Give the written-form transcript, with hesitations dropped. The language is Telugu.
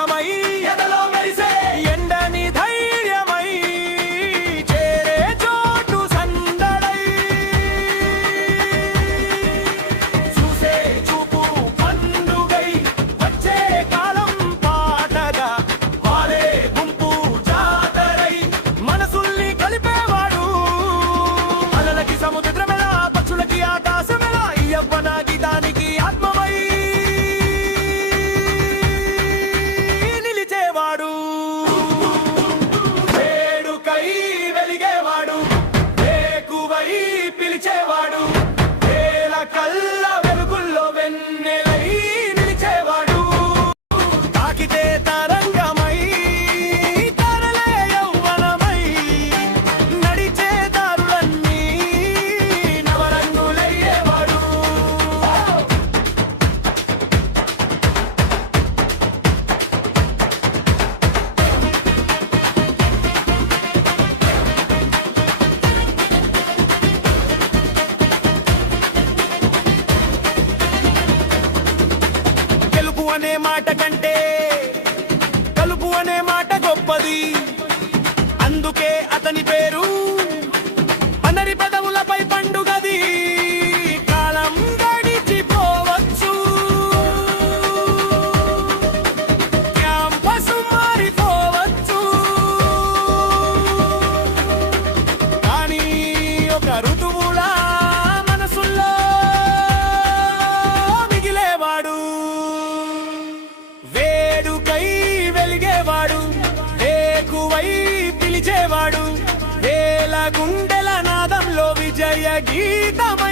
ఉత్సాహమై ఎదలో మెరిసే ఎండని ధైర్యమై చేరే చోటు సందడై చూసే చూపు పండుగై వచ్చే కాలం పాటగా వారే గుంపు జాతరై మనసుల్ని కలిపేవాడు అలలకి సముద్రమెలా పక్షులకి ఆకాశమెలా ఈ యవ్వన గీతానికి ఆత్మమై నిలిచేవాడు వేడుకై వెలిగేవాడు వేకువై పిలిచేవాడు వేల కళ్ళ వెలుగుల్లో వెన్నెలై నిలిచేవాడు తాకితే తరంగమై తరలే యౌవనమై నడిచే దారులన్నీ నవరంగులయ్యేవాడు గెలుపు అనే మాట కంటే కలుపు అనే మాట గొప్పది అందుకే అతని పేరు అందరి పెదవులపై పండుగది కాలం గడిచిపోవచ్చు క్యాంపస్ మారిపోవచ్చు కానీ ఒక ఋతువులా మనసుల్లో మిగిలేవాడు వేడుకై వెలిగేవాడు వేకువై పిలిచేవాడు వేల గుండెల నాదంలో విజయ గీతమై